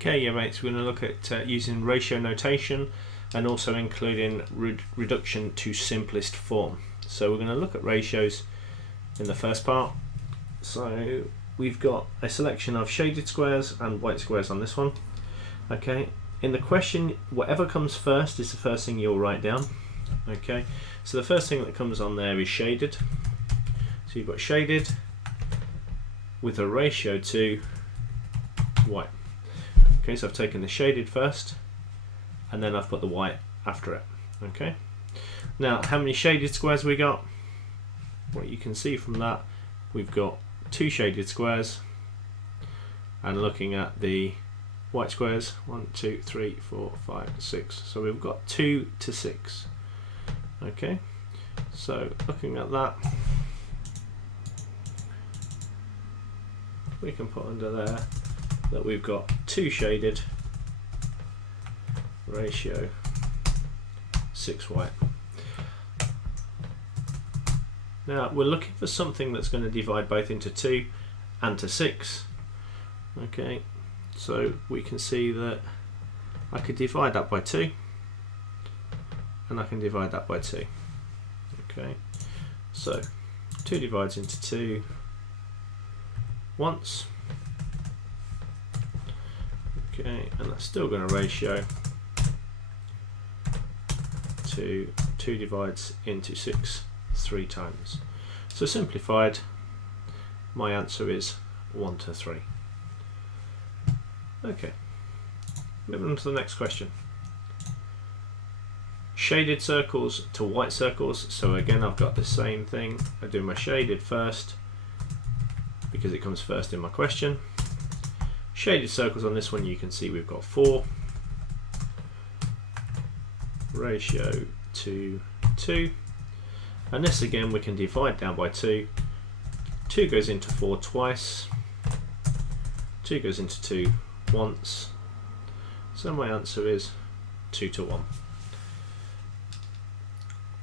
Okay, yeah mates, we're going to look at using ratio notation and also including reduction to simplest form. So we're going to look at ratios in the first part. So we've got a selection of shaded squares and white squares on this one. Okay, in the question, whatever comes first is the first thing you'll write down. Okay, so the first thing that comes on there is shaded. So you've got shaded with a ratio to white. Okay, so I've taken the shaded first and then I've put the white after it. Okay, now how many shaded squares we got? Well, you can see from that we've got 2 shaded squares, and looking at the white squares, 1, 2, 3, 4, 5, 6. So we've got 2 to 6. Okay, so looking at that, we can put under there that we've got 2 shaded, ratio 6 white. Now we're looking for something that's going to divide both into 2 and to 6. Okay, so we can see that I could divide that by 2 and I can divide that by 2. Okay, so 2 divides into 2 once. Okay, and that's still going to ratio to 2 divides into 6 3 times. So simplified, my answer is 1 to 3. Okay, moving on to the next question. Shaded circles to white circles. So again, I've got the same thing. I do my shaded first because it comes first in my question. Shaded circles on this one, you can see we've got 4, ratio to 2, and this again we can divide down by 2. 2 goes into 4 twice, 2 goes into 2 once, so my answer is 2 to 1.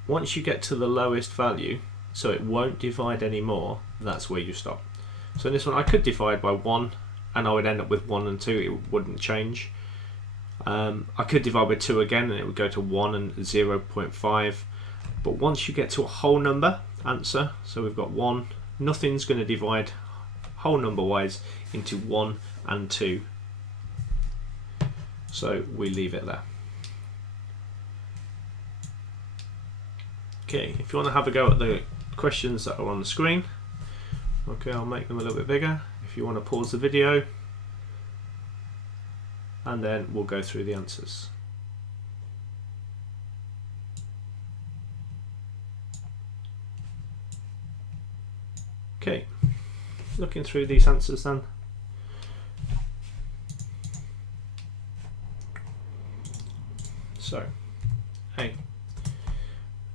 Once you get to the lowest value, so it won't divide anymore, that's where you stop. So in this one I could divide by 1 and I would end up with 1 and 2, it wouldn't change. I could divide by 2 again and it would go to 1 and 0.5. But once you get to a whole number answer, so we've got 1, nothing's going to divide whole number wise into 1 and 2. So we leave it there. Okay, if you want to have a go at the questions that are on the screen, okay, I'll make them a little bit bigger. If you want to pause the video, and then we'll go through the answers. Okay, looking through these answers then. So, A,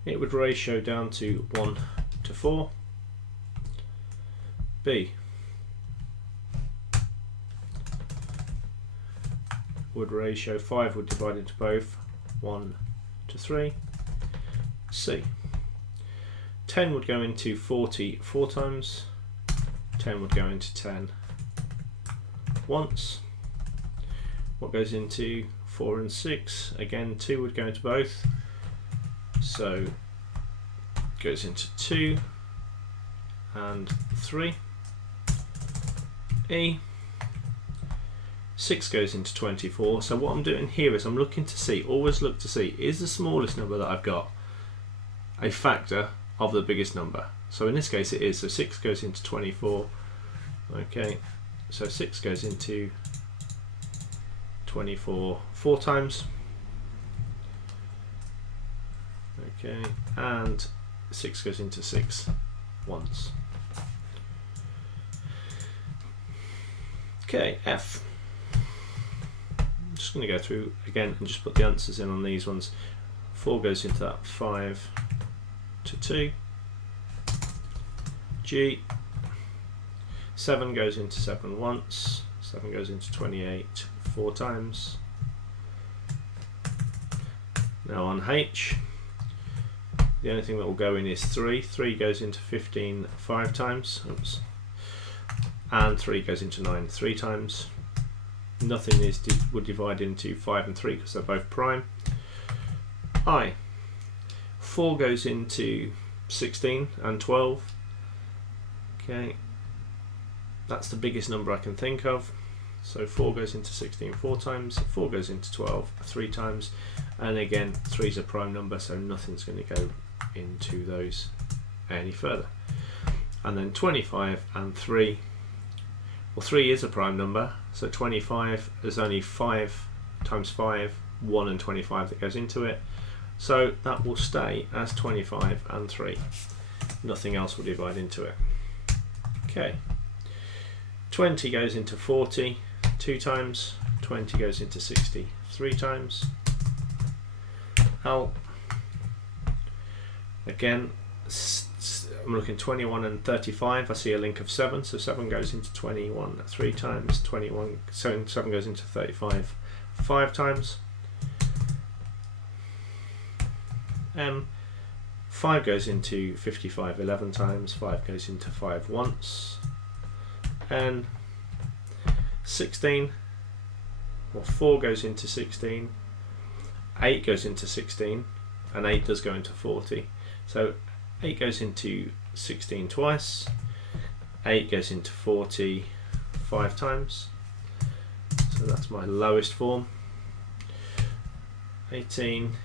it would ratio down to 1 to 4. B, would ratio 5 would divide into both 1 to 3. C, 10 would go into 40 4 times, 10 would go into 10 once. What goes into 4 and 6? Again, 2 would go into both, so it goes into 2 and 3. E, 6 goes into 24. So what I'm doing here is I'm looking to see, always look to see, is the smallest number that I've got a factor of the biggest number? So in this case it is, so 6 goes into 24. Okay, so 6 goes into 24 4 times. Okay, and 6 goes into 6 once. Okay, F. I'm just going to go through again and just put the answers in on these ones. 4 goes into that 5 to 2. G, 7 goes into 7 once. 7 goes into 28 4 times. Now on H, the only thing that will go in is 3. 3 goes into 15 5 times. Oops. And 3 goes into 9 3 times. nothing would divide into 5 and 3 because they're both prime. 4 goes into 16 and 12. Okay, that's the biggest number I can think of. So 4 goes into 16 4 times, 4 goes into 12 3 times, and again 3 is a prime number, so nothing's going to go into those any further. And then 25 and 3, well, 3 is a prime number, so 25, there's only 5 times 5, 1 and 25 that goes into it, so that will stay as 25 and 3. Nothing else will divide into it. Okay, 20 goes into 40 2 times, 20 goes into 60 3 times. Again, I'm looking 21 and 35, I see a link of 7, so 7 goes into 21 3 times, 7 goes into 35 5 times. 5 goes into 55 11 times, 5 goes into 5 once, and 16, well, 4 goes into 16, 8 goes into 16, and 8 does go into 40, so 8 goes into 16 twice, 8 goes into 40 5 times, so that's my lowest form. 18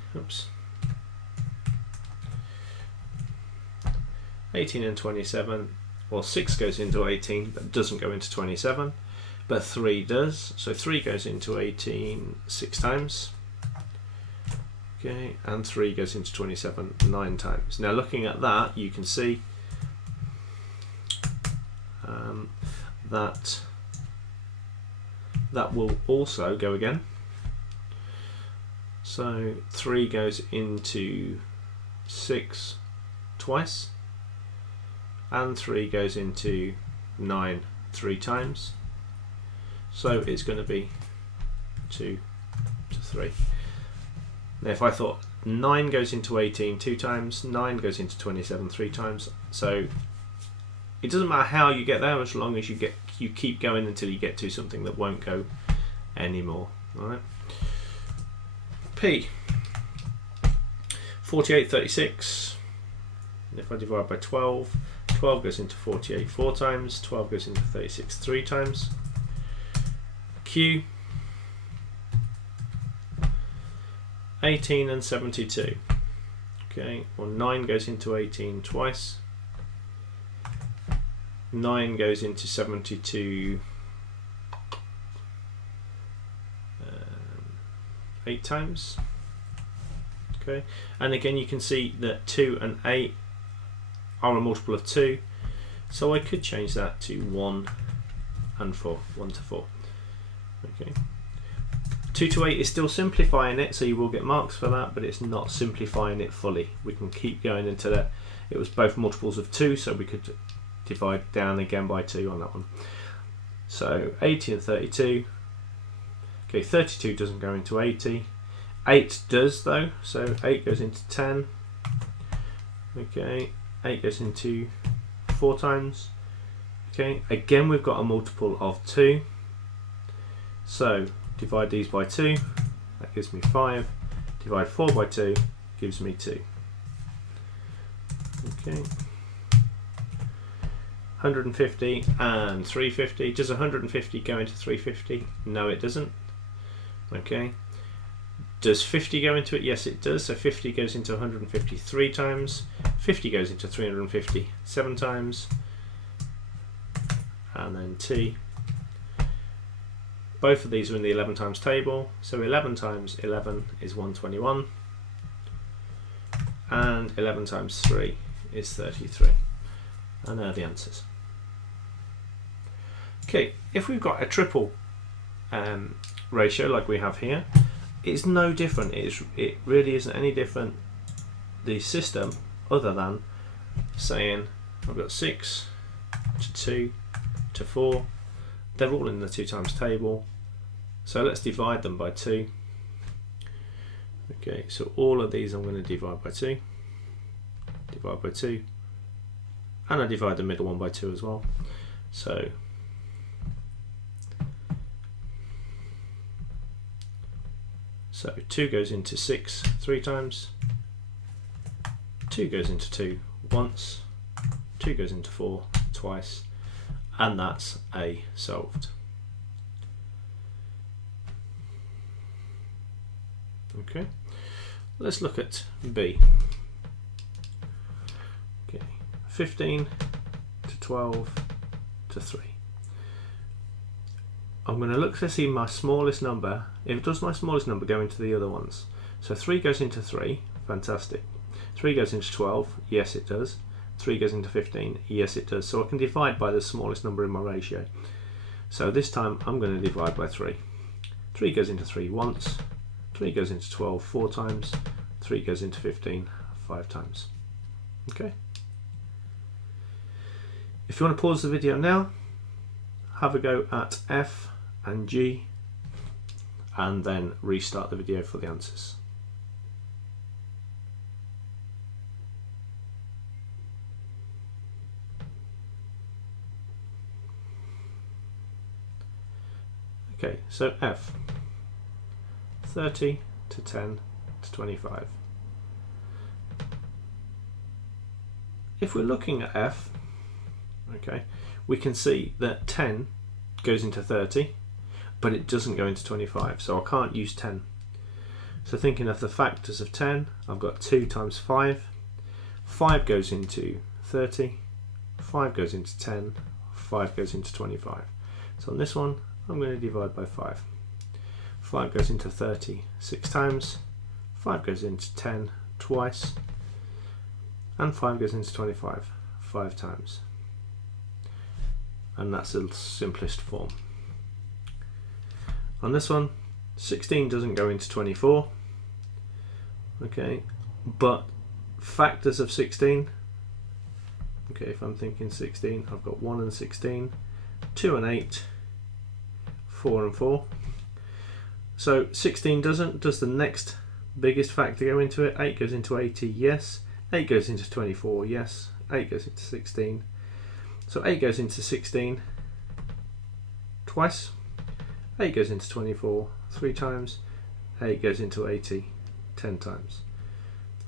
and 27, well, 6 goes into 18 but doesn't go into 27, but 3 does, so 3 goes into 18 6 times. Okay, and 3 goes into 27 9 times. Now looking at that, you can see that will also go again. So 3 goes into 6 twice, and 3 goes into 9 3 times. So it's going to be 2 to 3. Now if I thought 9 goes into 18 2 times, 9 goes into 27 3 times, so it doesn't matter how you get there as long as you keep going until you get to something that won't go anymore. Alright. P 48 36, and if I divide by 12, 12 goes into 48 4 times, 12 goes into 36 3 times. Q 18 and 72. Okay, well, 9 goes into 18 twice, 9 goes into 72 8 times. Okay, and again you can see that 2 and 8 are a multiple of 2, so I could change that to 1 and 4, 1 to 4. Okay, 2 to 8 is still simplifying it, so you will get marks for that, but it's not simplifying it fully. We can keep going into that. It was both multiples of 2, so we could divide down again by 2 on that one. So 80 and 32. Okay, 32 doesn't go into 80. 8 does though, so 8 goes into 10. Okay, 8 goes into 4 times. Okay, again we've got a multiple of 2. So divide these by 2, that gives me 5. Divide 4 by 2, gives me 2. Okay. 150 and 350. Does 150 go into 350? No, it doesn't. Okay. Does 50 go into it? Yes, it does. So 50 goes into 150 3 times. 50 goes into 350 7 times. And then T. Both of these are in the 11 times table. So 11 times 11 is 121. And 11 times 3 is 33. And there are the answers. Okay, if we've got a triple ratio like we have here, it's no different. It really isn't any different, the system, other than saying I've got 6 to 2 to 4. They're all in the 2 times table. So let's divide them by 2. Okay, so all of these I'm going to divide by 2. Divide by 2. And I divide the middle one by 2 as well. So So 2 goes into 6 3 times, 2 goes into 2 once, 2 goes into 4 twice, and that's A solved. Okay, let's look at B. Okay, 15 to 12 to 3. I'm going to look to see my smallest number. If does my smallest number go into the other ones? So 3 goes into 3, fantastic. 3 goes into 12, yes it does. 3 goes into 15, yes it does. So I can divide by the smallest number in my ratio. So this time I'm going to divide by 3. 3 goes into 3 once, 3 goes into 12 4 times, 3 goes into 15 5 times. Okay. If you want to pause the video now, have a go at F and G, and then restart the video for the answers. Okay, so F, 30 to 10 to 25. If we're looking at F, okay, we can see that 10 goes into 30, but it doesn't go into 25, so I can't use 10. So thinking of the factors of 10, I've got 2 times 5, 5 goes into 30, 5 goes into 10, 5 goes into 25. So on this one, I'm going to divide by 5. 5 goes into 30 6 times, 5 goes into 10 twice, and 5 goes into 25 5 times. And that's the simplest form. On this one, 16 doesn't go into 24, okay, but factors of 16, okay, if I'm thinking 16, I've got 1 and 16, 2 and 8, 4 and 4. So 16 doesn't. Does the next biggest factor go into it? 8 goes into 80, yes. 8 goes into 24, yes. 8 goes into 16. So 8 goes into 16 twice. 8 goes into 24 3 times. 8 goes into 80 10 times.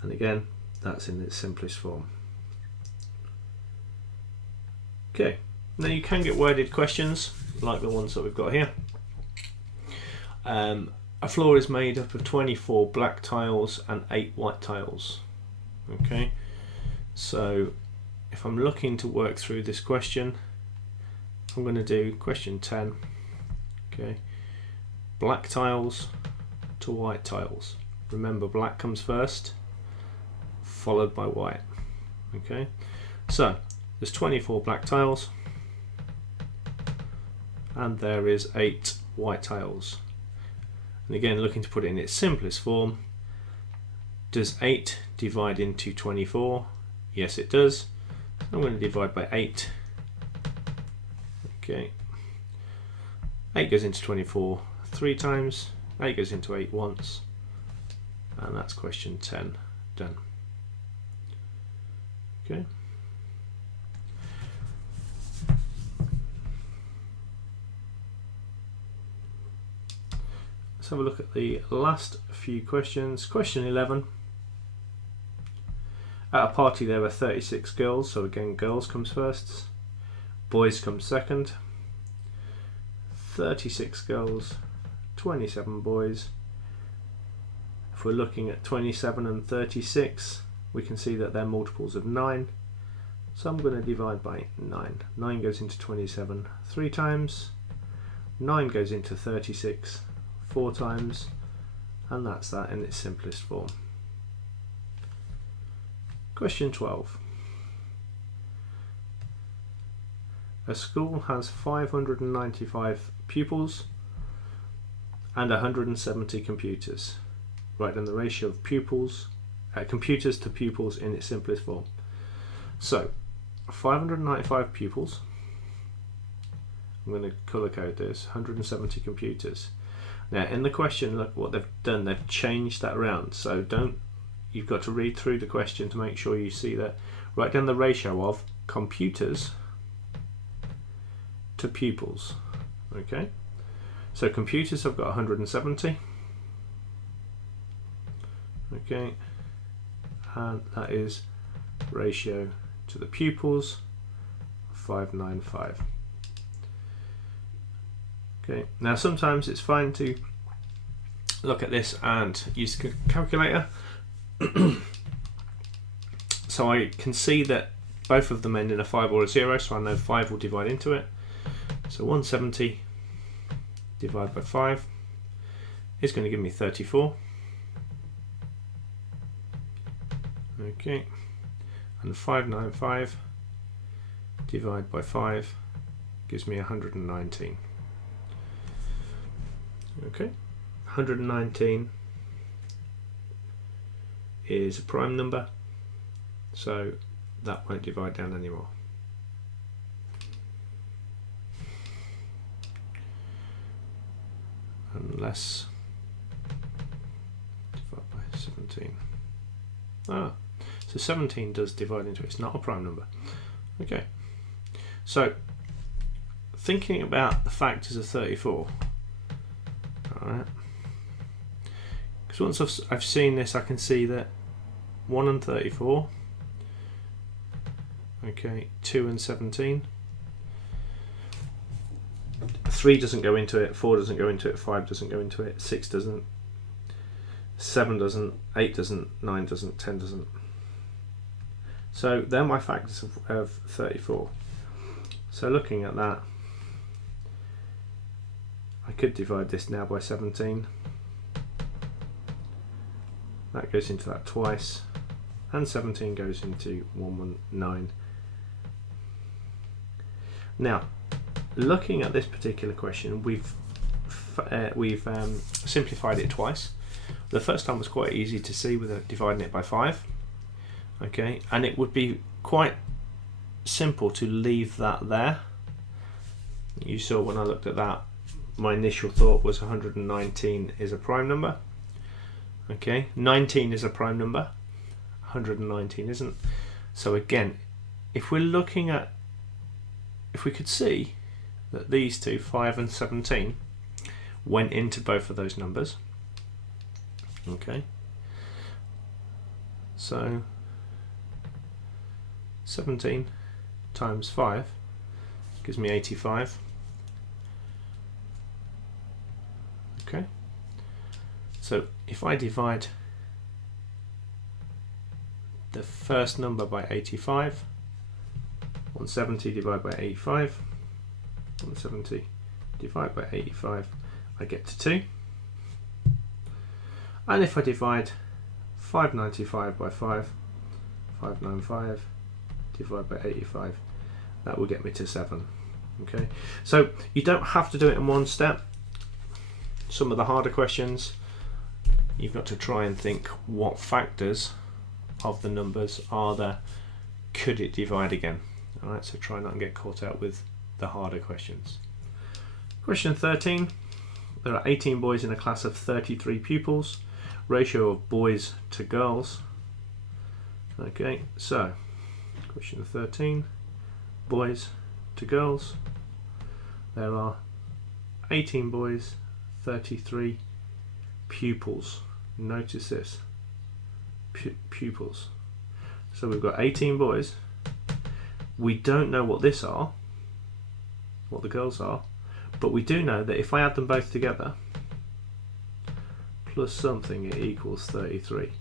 And again, that's in its simplest form. Okay, now you can get worded questions like the ones that we've got here. A floor is made up of 24 black tiles and 8 white tiles. Okay, so if I'm looking to work through this question, I'm going to do question 10. Okay, black tiles to white tiles. Remember, black comes first, followed by white. Okay, so there's 24 black tiles, and there is 8 white tiles. And again, looking to put it in its simplest form, does 8 divide into 24? Yes, it does. I'm going to divide by 8. Okay. 8 goes into 24 3 times, 8 goes into 8 once, and that's question 10 done. Okay. Let's have a look at the last few questions. Question 11. At a party there were 36 girls, so again girls comes first, boys come second. 36 girls, 27 boys. If we're looking at 27 and 36, we can see that they're multiples of 9. So I'm going to divide by 9. 9 goes into 27 3 times. 9 goes into 36 4 times, and that's that in its simplest form. Question 12. A school has 595 pupils and 170 computers. Write down the ratio of computers to pupils in its simplest form. So 595 pupils, I'm going to colour code this, 170 computers. Now in the question, look what they've done, they've changed that around, so you've got to read through the question to make sure you see that. Write down the ratio of computers to pupils. Okay, so computers have got 170, Okay, and that is ratio to the pupils 595. Okay, now sometimes it's fine to look at this and use a calculator. So I can see that both of them end in a 5 or a 0, so I know 5 will divide into it. So 170 divided by 5 is going to give me 34. Okay, and 595 divided by 5 gives me 119. Okay, 119 is a prime number, so that won't divide down anymore. Unless divide by 17. So 17 does divide into it. It's not a prime number. Okay, so thinking about the factors of 34. Alright, because once I've seen this, I can see that 1 and 34, okay, 2 and 17, 3 doesn't go into it, 4 doesn't go into it, 5 doesn't go into it, 6 doesn't, 7 doesn't, 8 doesn't, 9 doesn't, 10 doesn't. So they're my factors of 34. So looking at that, I could divide this now by 17. That goes into that twice, and 17 goes into 119. Now, looking at this particular question, we've simplified it twice. The first time was quite easy to see with dividing it by 5. Okay, and it would be quite simple to leave that there. You saw when I looked at that, my initial thought was 119 is a prime number. Okay, 19 is a prime number, 119 isn't. So again, if we're looking at, if we could see that these two, 5 and 17, went into both of those numbers. Okay, so 17 times 5 gives me 85. Okay, so if I divide the first number by 85, 170 divided by 85, 170 divided by 85, I get to 2. And if I divide 595 by 5, 595 divided by 85, that will get me to 7. Okay, so you don't have to do it in one step. Some of the harder questions, you've got to try and think what factors of the numbers are there, could it divide again. Alright, so try not to get caught out with the harder questions. Question 13, there are 18 boys in a class of 33 pupils, ratio of boys to girls. Okay, so question 13, boys to girls, there are 18 boys, 33 pupils. Notice this, pupils. So we've got 18 boys. We don't know what this are, what the girls are, but we do know that if I add them both together plus something, it equals 33.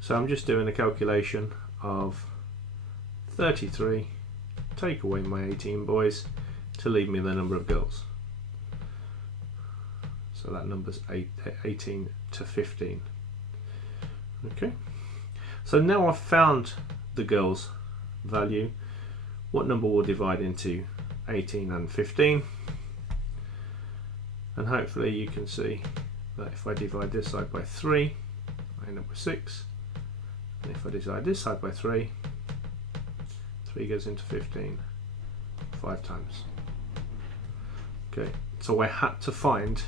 So I'm just doing a calculation of 33, take away my 18 boys to leave me the number of girls. So that number's 18 to 15. Okay, so now I've found the girls' value. What number will divide into 18 and 15? And hopefully you can see that if I divide this side by 3, I end up with 6. And if I divide this side by 3, 3 goes into 15 5 times. Okay, so I had to find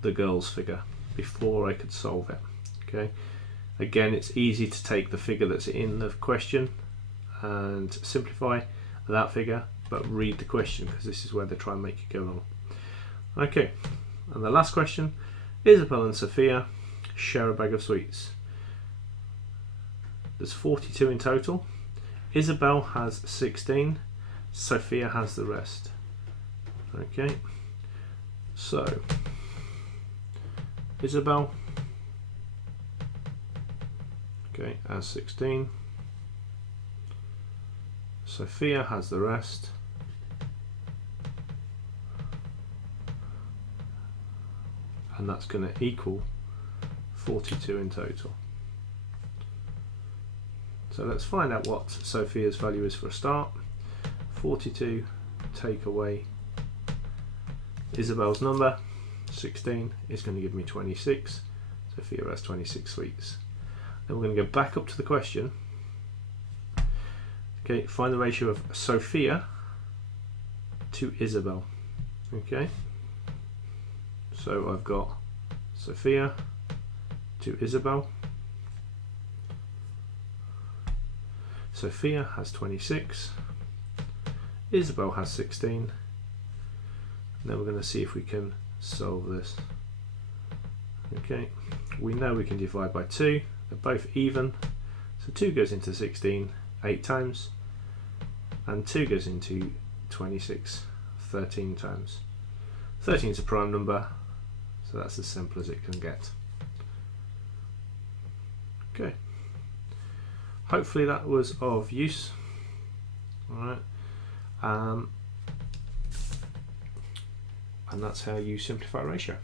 the girls' figure before I could solve it. Okay, again, it's easy to take the figure that's in the question and simplify that figure, but read the question because this is where they try and make you go wrong. Okay, and the last question, Isabel and Sofia share a bag of sweets. There's 42 in total. Isabel has 16. Sofia has the rest. Okay, so Isabel, okay, has 16. Sofia has the rest. And that's going to equal 42 in total. So let's find out what Sofia's value is for a start. 42 take away Isabel's number, 16, is going to give me 26. Sofia has 26 sweets. Then we're going to go back up to the question. Okay, find the ratio of Sofia to Isabel. Okay, so I've got Sofia to Isabel. Sofia has 26. Isabel has 16. And then we're going to see if we can solve this. Okay, we know we can divide by 2. They're both even. So 2 goes into 16 8 times. And 2 goes into 26 13 times. 13 is a prime number. So that's as simple as it can get. Okay. Hopefully that was of use. Alright. And that's how you simplify a ratio.